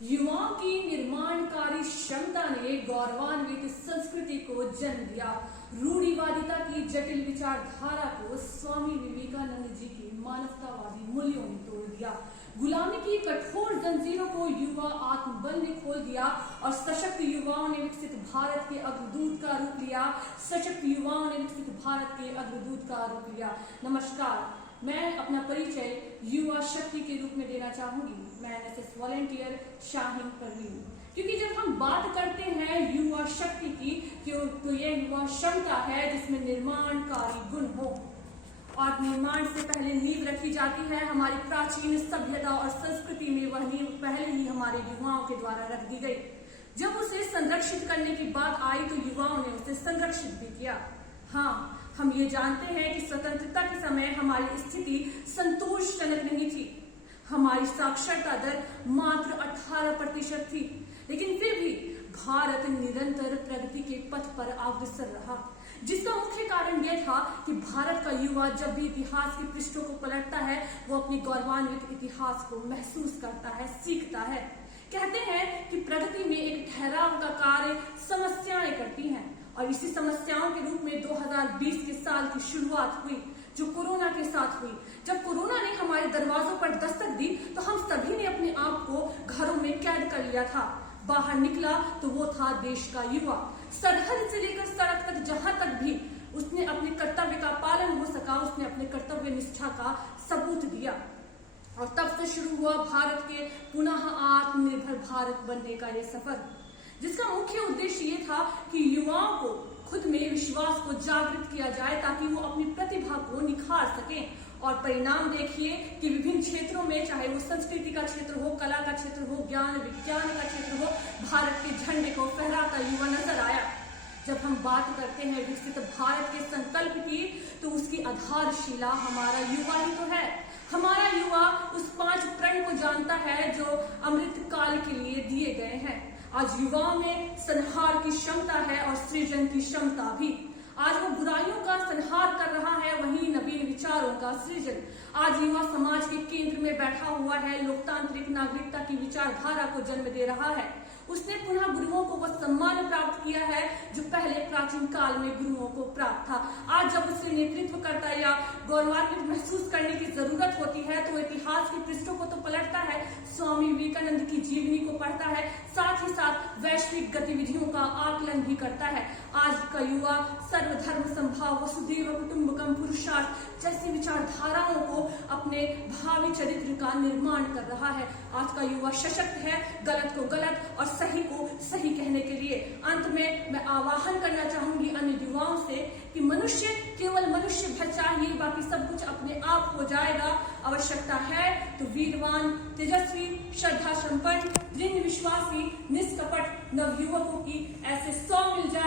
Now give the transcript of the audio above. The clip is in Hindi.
युवाओं की निर्माणकारी क्षमता ने गौरवान्वित संस्कृति को जन्म दिया। रूढ़िवादिता की जटिल विचारधारा को स्वामी विवेकानंद जी के मानवतावादी मूल्यों ने तोड़ दिया। गुलामी की कठोर जंजीरों को युवा आत्मबल ने खोल दिया और सशक्त युवाओं ने विकसित भारत के अग्रदूत का रूप लिया। सशक्त युवाओं ने विकसित भारत के अग्रदूत का रूप लिया। नमस्कार, मैं अपना परिचय युवा शक्ति के रूप में देना चाहूंगी। मैं एनएसएस वॉलंटियर शाहीन परवीन। क्योंकि जब हम बात करते हैं युवा शक्ति की तो यह युवा क्षमता है जिसमें निर्माणकारी गुण हो, और निर्माण से पहले नींव रखी जाती है। हमारी प्राचीन सभ्यता और संस्कृति में वह नींव पहले ही हमारे युवाओं के द्वारा रख दी गई। जब उसे संरक्षित करने की बात आई तो युवाओं ने उसे संरक्षित भी किया। हाँ, हम ये जानते हैं कि स्वतंत्रता के समय हमारी स्थिति संतोषजनक नहीं थी। हमारी साक्षरता दर मात्र 18% थी, लेकिन फिर भी भारत निरंतर प्रगति के पथ पर अग्रसर रहा, जिसका मुख्य कारण यह था कि भारत का युवा जब भी इतिहास के पृष्ठों को पलटता है, वो अपनी गौरवान्वित इतिहास को महसूस करता है, सीखता है। कहते हैं कि प्रगति में एक ठहराव का कार्य समस्याएं करती हैं, और इसी समस्याओं के रूप में 2020 के साल की शुरुआत हुई, जो कोरोना के साथ हुई। जब कोरोना ने हमारे दरवाजों पर दस्तक दी तो हम सभी ने अपने आप को घरों में कैद कर लिया था। बाहर निकला तो वो था देश का युवा। सरहद से लेकर सड़क तक, जहां तक भी उसने अपने कर्तव्य का पालन हो सका, उसने अपने कर्तव्य निष्ठा का सबूत दिया। और तब से शुरू हुआ भारत के पुनः आत्मनिर्भर भारत बनने का ये सफर, जिसका मुख्य उद्देश्य ये था कि युवाओं को खुद में विश्वास को जागृत किया जाए ताकि वो अपनी प्रतिभा को निखार सकें। और परिणाम देखिए कि विभिन्न क्षेत्रों में, चाहे वो संस्कृति का क्षेत्र हो, कला का क्षेत्र हो, ज्ञान विज्ञान का क्षेत्र हो, भारत के झंडे को फहराता युवा नजर आया। जब हम बात करते हैं विकसित भारत के संकल्प की, तो उसकी आधारशिला हमारा युवा ही तो है। हमारा युवा उस 5 प्रण को जानता है जो अमृत काल के लिए दिए गए हैं। आज युवाओं में संहार की क्षमता है और सृजन की क्षमता भी। आज वो बुराइयों का संहार कर रहा है, वहीं नवीन विचारों का सृजन। आज युवा समाज के केंद्र में बैठा हुआ है, लोकतांत्रिक नागरिकता की विचारधारा को जन्म दे रहा है। उसने पुनः गुरुओं को वह सम्मान प्राप्त किया है जो पहले प्राचीन काल में गुरुओं को प्राप्त था। आज जब उसे नेतृत्व करता या गौरवान्वित महसूस करने की जरूरत होती है तो इतिहास के पृष्ठों को तो पलटता है, स्वामी विवेकानंद की जीवनी को पढ़ता है, साथ ही साथ वैश्विक गतिविधियों का आकलन भी करता है। आज का युवा सर्वधर्म संभाव, वसुधैव कुटुंबकम, पुरुषार्थ जैसी विचारधाराओं को अपने भावी चरित्र का निर्माण कर रहा है। आज का युवा सशक्त है, गलत को गलत और सही को सही कहने के लिए। अंत में मैं आह्वान करना चाहूंगी अन्य युवाओं से कि मनुष्य केवल मनुष्य भर चाहिए, बाकी सब कुछ अपने आप हो जाएगा। आवश्यकता है तो वीरवान, तेजस्वी, श्रद्धा संपन्न, दृढ़ विश्वासी, निष्कपट नवयुवकों की ऐसे 100 मिल जाए